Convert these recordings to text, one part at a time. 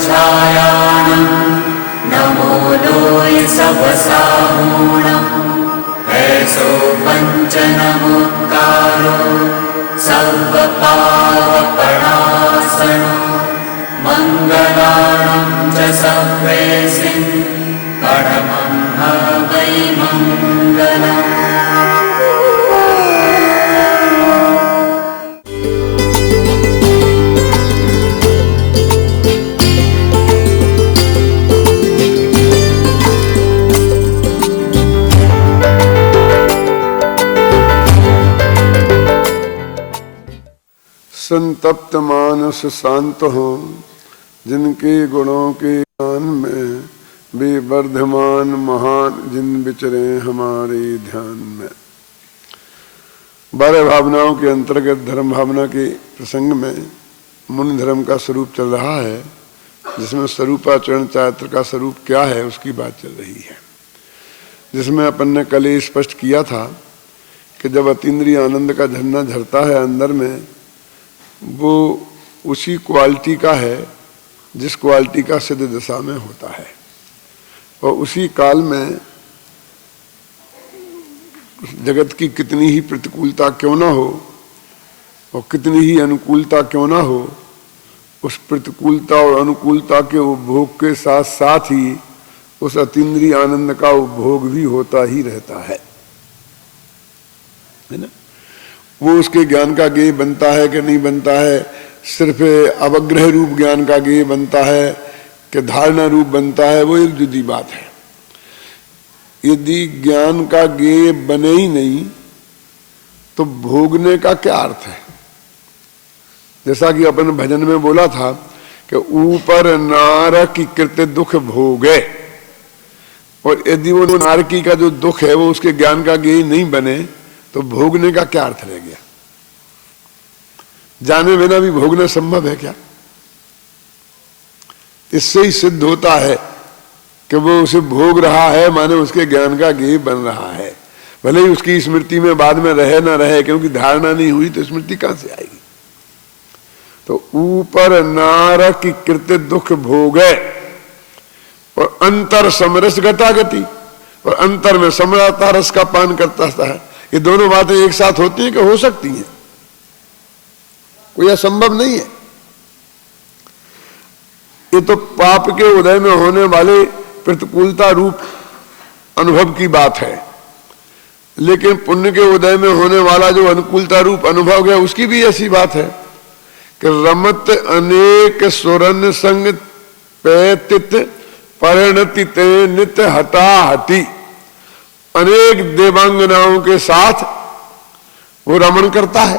छायाणं नमो लोय सबसाहूणं ऐसो पंचनमुक्तारो सर्वपावपणासनो मंगलाणं च सर्वेसिं परमं वै मंगलम्। संतप्त मानस शांत हो, जिनके गुणों के ज्ञान में वे वर्धमान महान, जिन विचरे हमारे ध्यान में। 12 भावनाओं के अंतर्गत धर्म भावना के प्रसंग में मुनि धर्म का स्वरूप चल रहा है, जिसमें स्वरूपाचरण चारित्र का स्वरूप क्या है उसकी बात चल रही है। जिसमें अपन ने कल ही स्पष्ट किया था कि जब अतीन्द्रिय आनंद का झरना झरता है अंदर में, वो उसी क्वालिटी का है जिस क्वालिटी का सिद्ध दशा में होता है, और उसी काल में जगत की कितनी ही प्रतिकूलता क्यों ना हो और कितनी ही अनुकूलता क्यों ना हो, उस प्रतिकूलता और अनुकूलता के उपभोग के साथ साथ ही उस अतीन्द्रिय आनंद का उपभोग भी होता ही रहता है ना। वो उसके ज्ञान का गेय बनता है कि नहीं बनता है, सिर्फ अवग्रह रूप ज्ञान का गेय बनता है कि धारणा रूप बनता है, वो एक जुदी बात है। यदि ज्ञान का गेय बने ही नहीं तो भोगने का क्या अर्थ है। जैसा कि अपन भजन में बोला था कि ऊपर नारकी कृत्य दुख भोगे, और यदि वो नारकी का जो दुख है वो उसके ज्ञान का गेय नहीं बने तो भोगने का क्या अर्थ रह गया। जाने बिना भी भोगना संभव है क्या। इससे ही सिद्ध होता है कि वो उसे भोग रहा है, माने उसके ज्ञान का गेय बन रहा है। भले ही उसकी स्मृति में बाद में रहे ना रहे, क्योंकि धारणा नहीं हुई तो स्मृति कहां से आएगी। तो ऊपर नारक कृत्य दुख भोगे और अंतर समरस गतागति, और अंतर में समरता रस का पान करता है। ये दोनों बातें एक साथ होती हैं कि हो सकती हैं, कोई असंभव नहीं है। ये तो पाप के उदय में होने वाले प्रतिकूलता रूप अनुभव की बात है, लेकिन पुण्य के उदय में होने वाला जो अनुकूलता रूप अनुभव है उसकी भी ऐसी बात है कि रमत अनेक सुरन संग पैतित परिणति ते नित्य हटा हटी। अनेक देवांगनाओं के साथ वो रमण करता है,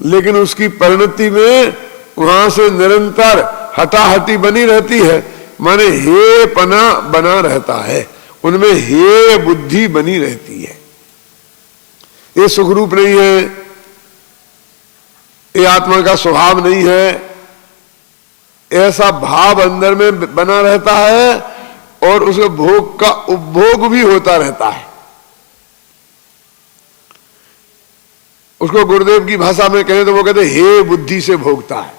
लेकिन उसकी परिणति में वहां से निरंतर हटाहटी बनी रहती है, माने हे पना बना रहता है, उनमें हे बुद्धि बनी रहती है। ये सुखरूप नहीं है, ये आत्मा का स्वभाव नहीं है। ऐसा भाव अंदर में बना रहता है और उसके भोग का उपभोग भी होता रहता है। उसको गुरुदेव की भाषा में कहें तो वो कहते हे बुद्धि से भोगता है।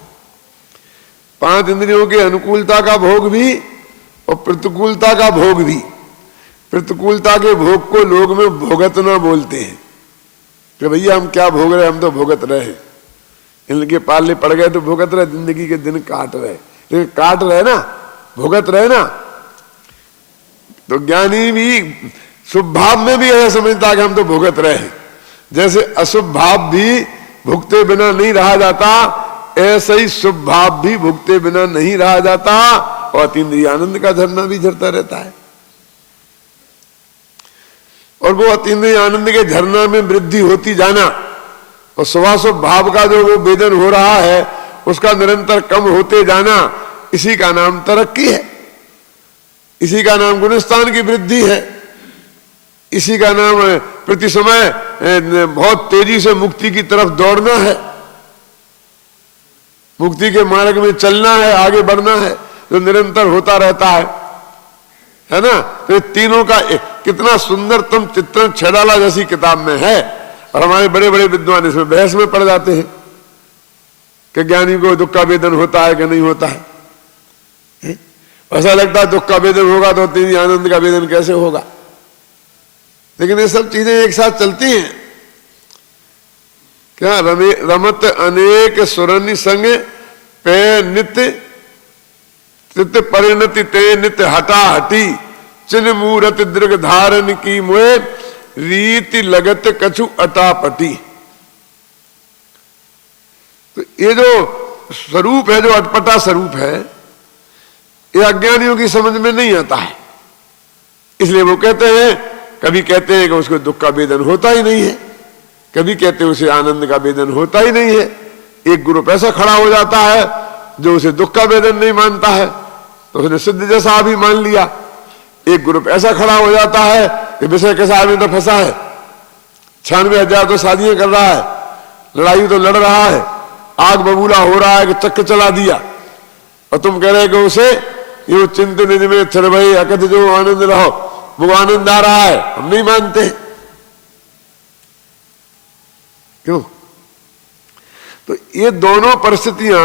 5 इंद्रियों के अनुकूलता का भोग भी और प्रतिकूलता का भोग भी। प्रतिकूलता के भोग को लोग में भोगतना बोलते हैं कि भैया हम क्या भोग रहे, हम तो भोगत रहे, इनके पाले पड़ गए तो भोगत रहे, जिंदगी के दिन काट रहे, लेकिन काट रहे ना, भोगत रहे ना। तो ज्ञानी भी शुभ भाव में भी ऐसा समझता कि हम तो भोगत रहे हैं। जैसे अशुभ भाव भी भुगते बिना नहीं रहा जाता, ऐसे ही शुभ भाव भी भुगते बिना नहीं रहा जाता, और अतीन्द्रिय आनंद का झरना भी झरता रहता है। और वो अतीन्द्रिय आनंद के झरना में वृद्धि होती जाना, और शुभाशुभ भाव का जो वो वेदन हो रहा है उसका निरंतर कम होते जाना, इसी का नाम तरक्की है, इसी का नाम गुणस्थान की वृद्धि है, इसी का नाम प्रति समय बहुत तेजी से मुक्ति की तरफ दौड़ना है, मुक्ति के मार्ग में चलना है, आगे बढ़ना है, जो निरंतर होता रहता है ना। तो तीनों का कितना सुंदरतम चित्रण छेड़ाला जैसी किताब में है, और हमारे बड़े बड़े विद्वान इसमें बहस में पड़ जाते हैं कि ज्ञानी को दुख का वेदन होता है कि नहीं होता है? ऐसा लगता है दुख का वेदन होगा तो तेरी आनंद का वेदन कैसे होगा? लेकिन ये सब चीजें एक साथ चलती हैं। क्या रमत अनेक सुरनि संग पे नित्य चित्त परिणति ते नित्य हटा हटी चिन्ह मूरत दीर्घ धारण की मुए रीति लगत कछु अटापटी। तो ये जो स्वरूप है, जो अटपटा स्वरूप है, ये अज्ञानियों की समझ में नहीं आता है। इसलिए वो कहते हैं, कभी कहते हैं कि उसको दुख का वेदन होता ही नहीं है, कभी कहते हैं उसे आनंद का वेदन होता ही नहीं है। एक ग्रुप ऐसा खड़ा हो जाता है जो उसे दुख का वेदन नहीं मानता है, तो उसने सिद्ध जैसा भी मान लिया। एक ग्रुप ऐसा खड़ा हो जाता है कि विषय के साथ में तो फंसा है, 96,000 तो शादियां कर रहा है, लड़ाई तो लड़ रहा है, आग बबूला हो रहा है कि चक्कर चला दिया, और तुम कह रहे कि उसे यो चिंत निज में थिर भई अकथ जो आनंद रहो, वो आनंद आ रहा है, हम नहीं मानते। क्यों? तो ये दोनों परिस्थितियां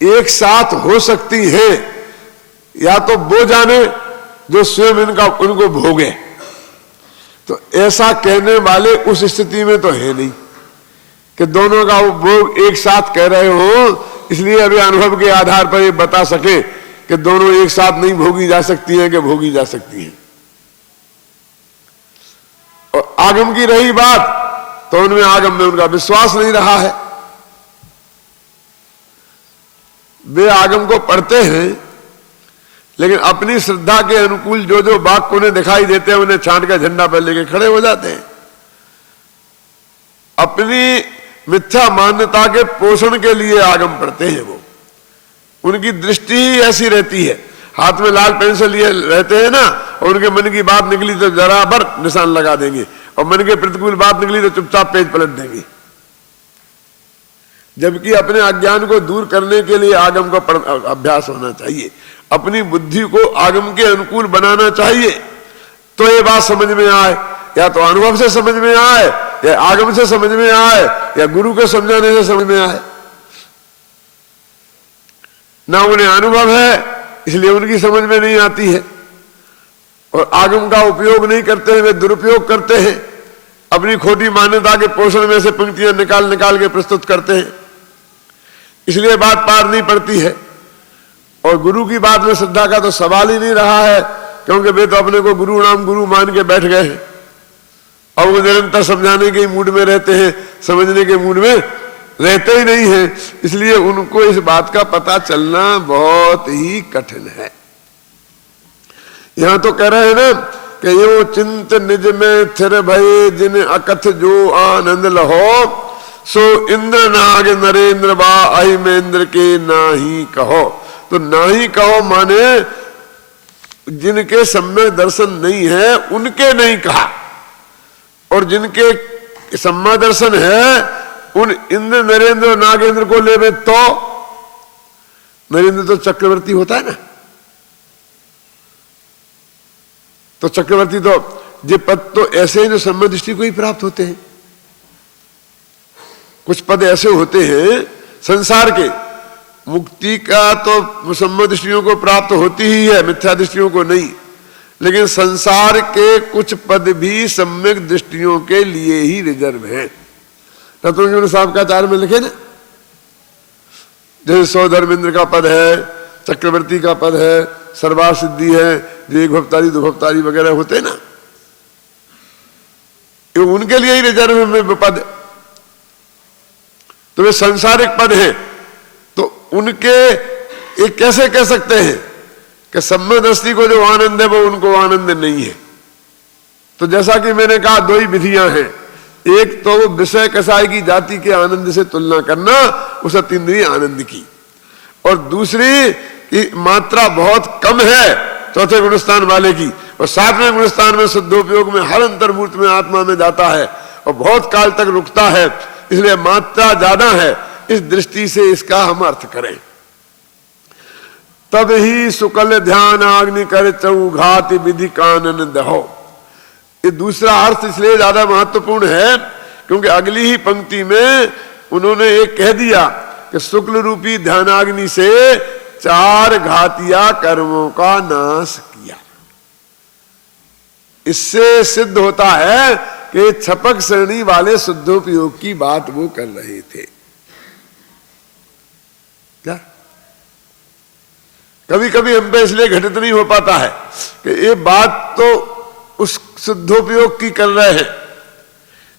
एक साथ हो सकती हैं, या तो वो जाने जो स्वयं उनको भोगे। तो ऐसा कहने वाले उस स्थिति में तो है नहीं कि दोनों का वो भोग एक साथ कह रहे हो, इसलिए अभी अनुभव के आधार पर ये बता सके कि दोनों एक साथ नहीं भोगी जा सकती हैं कि भोगी जा सकती हैं। और आगम की रही बात, तो उनमें आगम में उनका विश्वास नहीं रहा है। वे आगम को पढ़ते हैं, लेकिन अपनी श्रद्धा के अनुकूल जो जो वाक्य उन्हें दिखाई देते हैं उन्हें छांट का झंडा पर लेके खड़े हो जाते हैं। अपनी मिथ्या मान्यता के पोषण के लिए आगम पढ़ते हैं। वो उनकी दृष्टि ही ऐसी रहती है, हाथ में लाल पेंसिल लिए रहते हैं ना, और उनके मन की बात निकली तो जराबर निशान लगा देंगे, और मन के प्रतिकूल बात निकली तो चुपचाप पेज पलट देंगे। जबकि अपने अज्ञान को दूर करने के लिए आगम का अभ्यास होना चाहिए, अपनी बुद्धि को आगम के अनुकूल बनाना चाहिए, तो ये बात समझ में आए। या तो अनुभव से समझ में आए, या आगम से समझ में आए, या गुरु के समझाने से समझ में आए। ना उन्हें अनुभव है इसलिए उनकी समझ में नहीं आती है, और आगम का उपयोग नहीं करते हैं, वे दुरुपयोग करते हैं, अपनी खोटी मान्यता के पोषण में से पंक्तियां निकाल निकाल के प्रस्तुत करते हैं, इसलिए बात पार नहीं पड़ती है। और गुरु की बात में श्रद्धा का तो सवाल ही नहीं रहा है, क्योंकि वे तो अपने को गुरु नाम गुरु मान के बैठ गए हैं, और वो निरंतर समझाने के मूड में रहते हैं, समझने के मूड में रहते ही नहीं है। इसलिए उनको इस बात का पता चलना बहुत ही कठिन है। यहां तो कह रहे हैं ना कि यो चिंत निज में थिर भय जिन अकथ जो आनंद लहो, सो इंद्र नाग नरेंद्र बा अहिमेंद्र के नाही कहो। तो नाही कहो माने जिनके सम्यक दर्शन नहीं है उनके नहीं कहा, और जिनके सम्यक दर्शन है उन इंद्र नरेंद्र और नागेंद्र को लेवे तो नरेंद्र तो चक्रवर्ती होता है ना, तो चक्रवर्ती तो ये पद तो ऐसे ही जो सम्यक दृष्टि को ही प्राप्त होते हैं। कुछ पद ऐसे होते हैं संसार के, मुक्ति का तो सम्यक दृष्टियों को प्राप्त होती ही है, मिथ्या दृष्टियों को नहीं, लेकिन संसार के कुछ पद भी सम्यक दृष्टियों के लिए ही रिजर्व हैं। रत्नगिरी साहब का आचार्य में लिखे ना, जैसे सौधर्मेंद्र का पद है, चक्रवर्ती का पद है, सर्वा सिद्धि है, जो एक भवतारी दो भवतारी वगैरह होते ना, ये उनके लिए ही रिजर्व में पद। तो वे सांसारिक पद हैं, तो उनके एक कैसे कह सकते हैं कि सम्यक दृष्टि को जो आनंद है वो उनको आनंद नहीं है। तो जैसा कि मैंने कहा, दो ही विधियां हैं, एक तो विषय कसाई की जाति के आनंद से तुलना करना उस अतीन्द्रिय आनंद की, और दूसरी की मात्रा बहुत कम है चौथे गुणस्थान वाले की, और सातवें गुणस्थान में शुद्धोपयोग में हर अंतर्मूर्त में आत्मा में जाता है और बहुत काल तक रुकता है, इसलिए मात्रा ज्यादा है। इस दृष्टि से इसका हम अर्थ करें, तब ही सुकल ध्यान अग्नि कर चौघात विधि कानन दहो। ये दूसरा अर्थ इसलिए ज्यादा महत्वपूर्ण है क्योंकि अगली ही पंक्ति में उन्होंने एक कह दिया कि शुक्ल रूपी ध्यानाग्नि से 4 घातिया कर्मों का नाश किया। इससे सिद्ध होता है कि छपक श्रेणी वाले शुद्धोपयोग की बात वो कर रहे थे। क्या कभी कभी हम पे इसलिए घटित नहीं हो पाता है कि ये बात तो उस शुद्धोपयोग की कर रहे हैं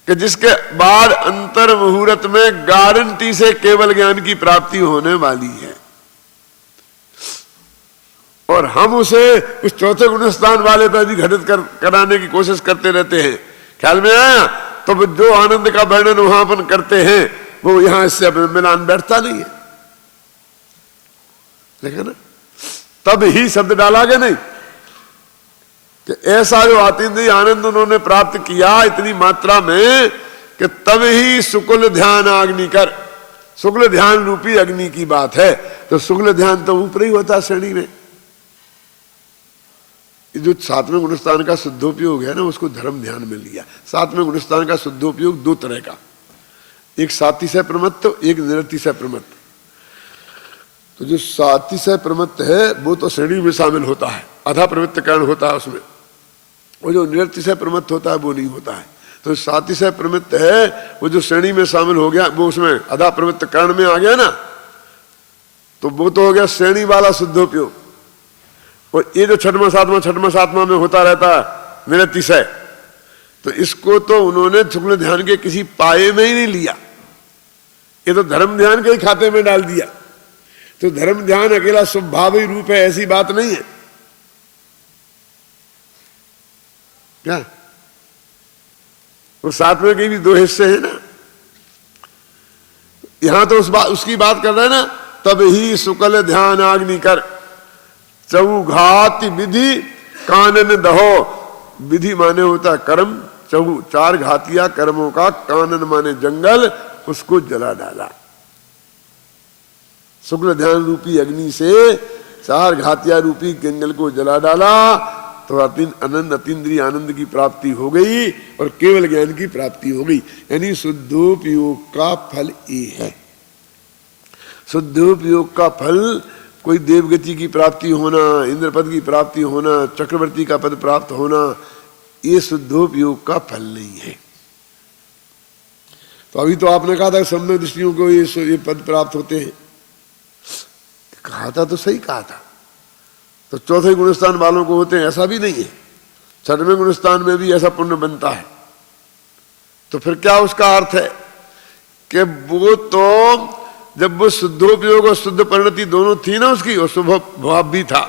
कि जिसके बाद अंतर मुहूर्त में गारंटी से केवल ज्ञान की प्राप्ति होने वाली है, और हम उसे उस चौथे गुणस्थान वाले पर भी घटित कराने की कोशिश करते रहते हैं। ख्याल में आया? तो जो आनंद का वर्णन वहां अपन करते हैं वो यहां इससे मिलान बैठता नहीं है। देखा ना, तब ही शब्द डाला गया नहीं कि ऐसा जो आतीन्द्रिय आनंद उन्होंने प्राप्त किया इतनी मात्रा में कि तब ही शुक्ल ध्यान अग्नि कर, शुक्ल ध्यान रूपी अग्नि की बात है। तो शुक्ल ध्यान तो ऊपर ही होता श्रेणी में। जो 7वें गुणस्थान का शुद्धोपयोग है ना, उसको धर्म ध्यान में लिया। 7वें गुणस्थान का शुद्धोपयोग 2 तरह का, एक सातिशय प्रमत्त, एक निरतिशय प्रमत्त। तो जो सातिशय प्रमत्त है वो तो श्रेणी में शामिल होता है, आधा प्रवृत्त कर्ण होता है उसमें, और जो निरतिशय प्रमत्त होता है वो नहीं होता है। तो सातिशय प्रमत्त है वो जो श्रेणी में शामिल हो गया, वो उसमें आधा प्रवृत्त कर्ण में आ गया ना, तो वो तो हो गया श्रेणी वाला शुद्धोपयोग। और ये जो छठवां सातवां में होता रहता है निरतिशय, तो इसको तो उन्होंने शुक्ल ध्यान के किसी पाए में ही नहीं लिया, ये तो धर्म ध्यान के ही खाते में डाल दिया। तो धर्म ध्यान अकेला स्वभावी रूप है ऐसी बात नहीं है क्या? और 7वें के भी 2 हिस्से हैं ना। यहां तो उसकी बात कर रहे हैं ना, तब ही शुक्ल ध्यान अग्नि कर चौघाति विधि कानन दहो। विधि माने होता है कर्म, 4 घातिया कर्मों का, कानन माने जंगल, उसको जला डाला। शुक्ल ध्यान रूपी अग्नि से 4 घातिया रूपी जंगल को जला डाला, तो अनंत अतीन्द्रिय आनंद की प्राप्ति हो गई और केवल ज्ञान की प्राप्ति हो गई। यानी शुद्धोपयोग का फल ये है। शुद्धोपयोग का फल कोई देवगति की प्राप्ति होना, इंद्रपद की प्राप्ति होना, चक्रवर्ती का पद प्राप्त होना, ये शुद्धोपयोग का फल नहीं है। तो अभी तो आपने कहा था सम्यक दृष्टियों को ये पद प्राप्त होते हैं, कहा था तो सही कहा था। तो 4थे गुणस्थान वालों को होते हैं ऐसा भी नहीं है, 6वें गुणस्थान में भी ऐसा पुण्य बनता है। तो फिर क्या उसका अर्थ है कि वो तो जब वो शुद्धोपयोग और शुद्ध परिणति दोनों थी ना उसकी, और शुभ भाव भी था,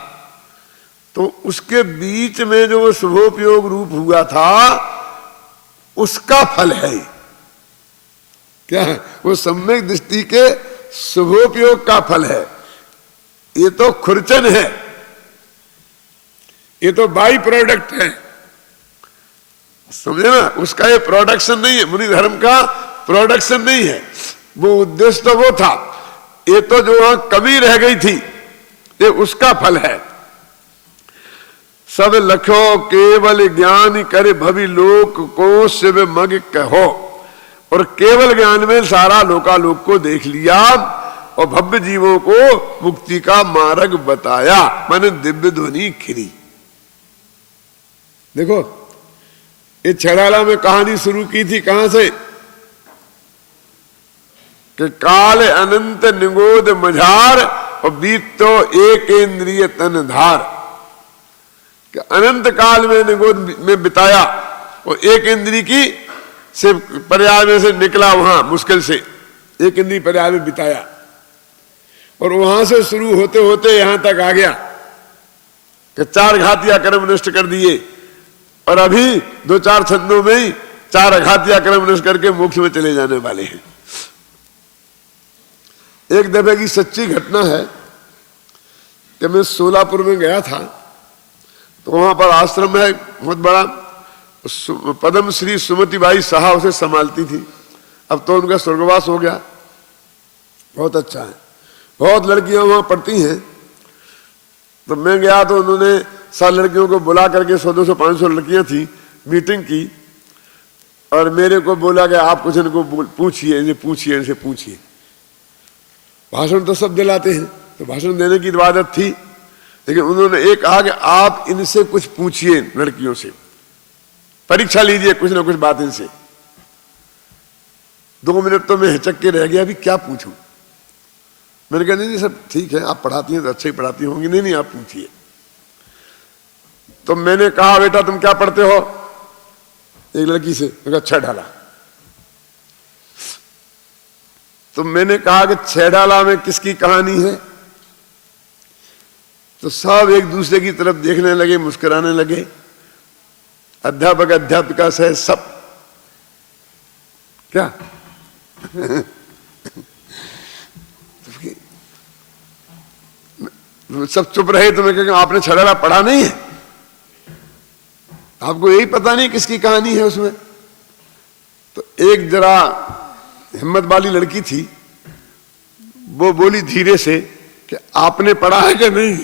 तो उसके बीच में जो शुभोपयोग रूप हुआ था उसका फल है क्या? वो सम्यक दृष्टि के शुभोपयोग का फल है। ये तो खुरचन है, ये तो बाई प्रोडक्ट है, समझे ना? उसका ये प्रोडक्शन नहीं है, मुनि धर्म का प्रोडक्शन नहीं है। वो उद्देश्य तो वो था, ये तो जो वहां कमी रह गई थी ये उसका फल है। सब लखो केवल ज्ञान करे भवि लोक को शिव मग कहो। और केवल ज्ञान में सारा लोकालोक को देख लिया और भव्य जीवों को मुक्ति का मार्ग बताया, माने दिव्य ध्वनि खिरी। देखो ये छड़ाला में कहानी शुरू की थी कहां से कि काल अनंत निगोद मझार और बीतो एक इंद्रिय तन धार। कि अनंत काल में निगोद में बिताया और एक इंद्रिय की से पर्याय में से निकला, वहां मुश्किल से एक इंद्रिय पर्याय में बिताया, और वहां से शुरू होते होते यहां तक आ गया कि 4 घातिया कर्म नष्ट कर दिए, और अभी 2-4 छंदों में ही 4 अघातिया कर्म नष्ट करके मोक्ष में चले जाने वाले हैं। एक दफे की सच्ची घटना है कि मैं सोलापुर में गया था, तो वहां पर आश्रम है बहुत बड़ा, पद्म श्री सुमति बाई साहा उसे संभालती थी। अब तो उनका स्वर्गवास हो गया, बहुत अच्छा है, बहुत लड़कियां वहां पढ़ती हैं। तो मैं गया तो उन्होंने 7 लड़कियों को बुला करके 100-200-500 लड़कियां थी, मीटिंग की, और मेरे को बोला कि आप कुछ इनको पूछिए, इनसे पूछिए। भाषण तो सब दिलाते हैं, तो भाषण देने की तो आदत थी, लेकिन उन्होंने एक कहा कि आप इनसे कुछ पूछिए, लड़कियों से परीक्षा लीजिए कुछ ना कुछ बात इनसे। 2 मिनट तो मैं हिचक के रह गया, अभी क्या पूछूं। मैंने कहा नहीं सब ठीक है, आप पढ़ाती हैं तो अच्छे ही पढ़ाती होंगी, नहीं आप पूछिए। तो मैंने कहा बेटा तुम क्या पढ़ते हो, एक लड़की से, मैंने कहा 6 ढाला। तो मैंने कहा कि 6 ढाला में किसकी कहानी है, तो सब एक दूसरे की तरफ देखने लगे, मुस्कुराने लगे, अध्यापक अध्यापिका से सब क्या सब चुप रहे। तो मैं कहूं आपने 6 ढाला पढ़ा नहीं है, आपको यही पता नहीं किसकी कहानी है उसमें। तो एक जरा हिम्मत वाली लड़की थी, वो बोली धीरे से कि आपने पढ़ा है कि नहीं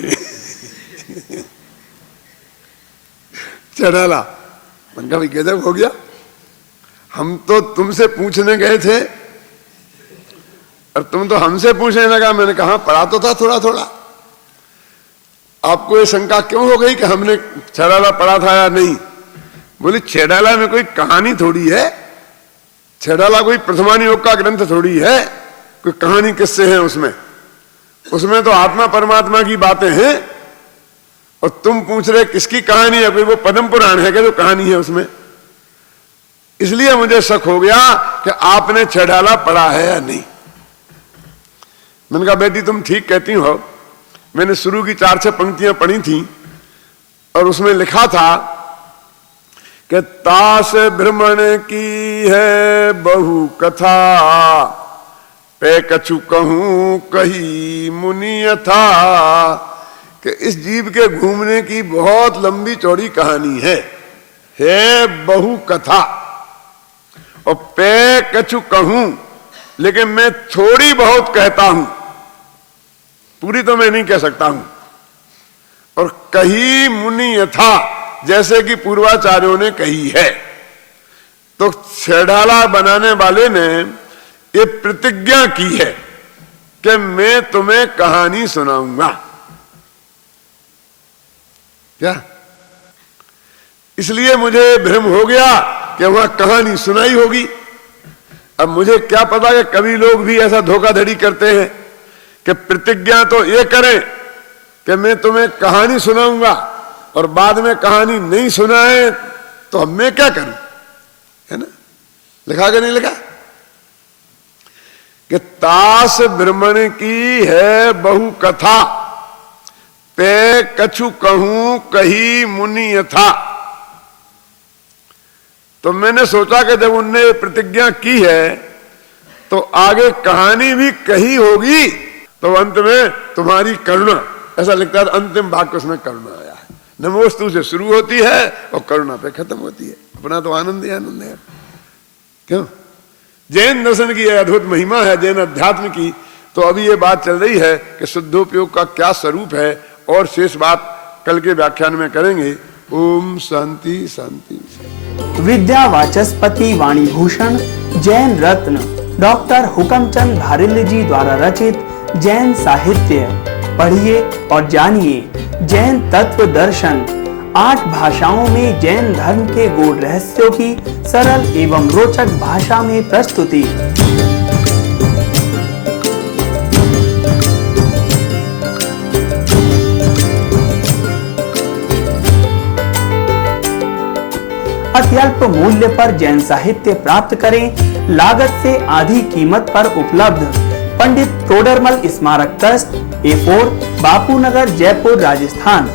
6 ढाला। मैंने कहा भाई गजब हो गया, हम तो तुमसे पूछने गए थे और तुम तो हमसे पूछने लगा। मैंने कहा पढ़ा तो था थोड़ा थोड़ा, आपको ये शंका क्यों हो गई कि हमने 6 ढाला पढ़ा था या नहीं। बोली 6 ढाला में कोई कहानी थोड़ी है, 6 ढाला कोई प्रथमानुयोग का ग्रंथ थोड़ी है, कोई कहानी किससे है उसमें, उसमें तो आत्मा परमात्मा की बातें हैं। और तुम पूछ रहे किसकी कहानी है, कोई वो पद्म पुराण है क्या जो कहानी है उसमें। इसलिए मुझे शक हो गया कि आपने 6 ढाला पढ़ा है या नहीं। मैंने कहा बेटी तुम ठीक कहती हो, मैंने शुरू की 4-6 पंक्तियां पढ़ी थी और उसमें लिखा था कि तास भ्रमण की है बहु कथा, पे कछु कहूं कही मुनि था, कि इस जीव के घूमने की बहुत लंबी चौड़ी कहानी है बहु कथा। और पे कछु कहूं, लेकिन मैं थोड़ी बहुत कहता हूं, पूरी तो मैं नहीं कह सकता हूं। और कही मुनि यथा, जैसे कि पूर्वाचार्यों ने कही है। तो 6 ढाला बनाने वाले ने ये प्रतिज्ञा की है कि मैं तुम्हें कहानी सुनाऊंगा। क्या इसलिए मुझे भ्रम हो गया कि वहां कहानी सुनाई होगी। अब मुझे क्या पता कि कभी लोग भी ऐसा धोखाधड़ी करते हैं कि प्रतिज्ञा तो ये करें कि मैं तुम्हें कहानी सुनाऊंगा और बाद में कहानी नहीं सुनाए तो अब मैं क्या करूं, है ना। लिखा कि नहीं लिखा कि तास भ्रमण की है बहु कथा, पे कछु कहूं कही मुनि यथा। तो मैंने सोचा कि जब उनने प्रतिज्ञा की है तो आगे कहानी भी कही होगी, तो अंत में तुम्हारी करुणा, ऐसा लगता है अंतिम भाग उसमें करुणा आया है। नमोस्तु से शुरू होती है और करुणा पे खत्म होती है। अपना तो आनंद ही आनंद है। क्यों जैन दर्शन की अद्भुत महिमा है, जैन अध्यात्म की। तो अभी ये बात चल रही है कि शुद्धोपयोग का क्या स्वरूप है, और शेष बात कल के व्याख्यान में करेंगे। ओम शांति शांति। विद्या वाचस्पति वाणी भूषण जैन रत्न डॉक्टर हुकमचंद भारिल्ल जी द्वारा रचित जैन साहित्य पढ़िए और जानिए। जैन तत्व दर्शन 8 भाषाओं में जैन धर्म के गूढ़ रहस्यों की सरल एवं रोचक भाषा में प्रस्तुति। अत्यल्प मूल्य पर जैन साहित्य प्राप्त करें। लागत से आधी कीमत पर उपलब्ध। पंडित टोडरमल स्मारक ट्रस्ट, A4, बापूनगर, जयपुर, राजस्थान।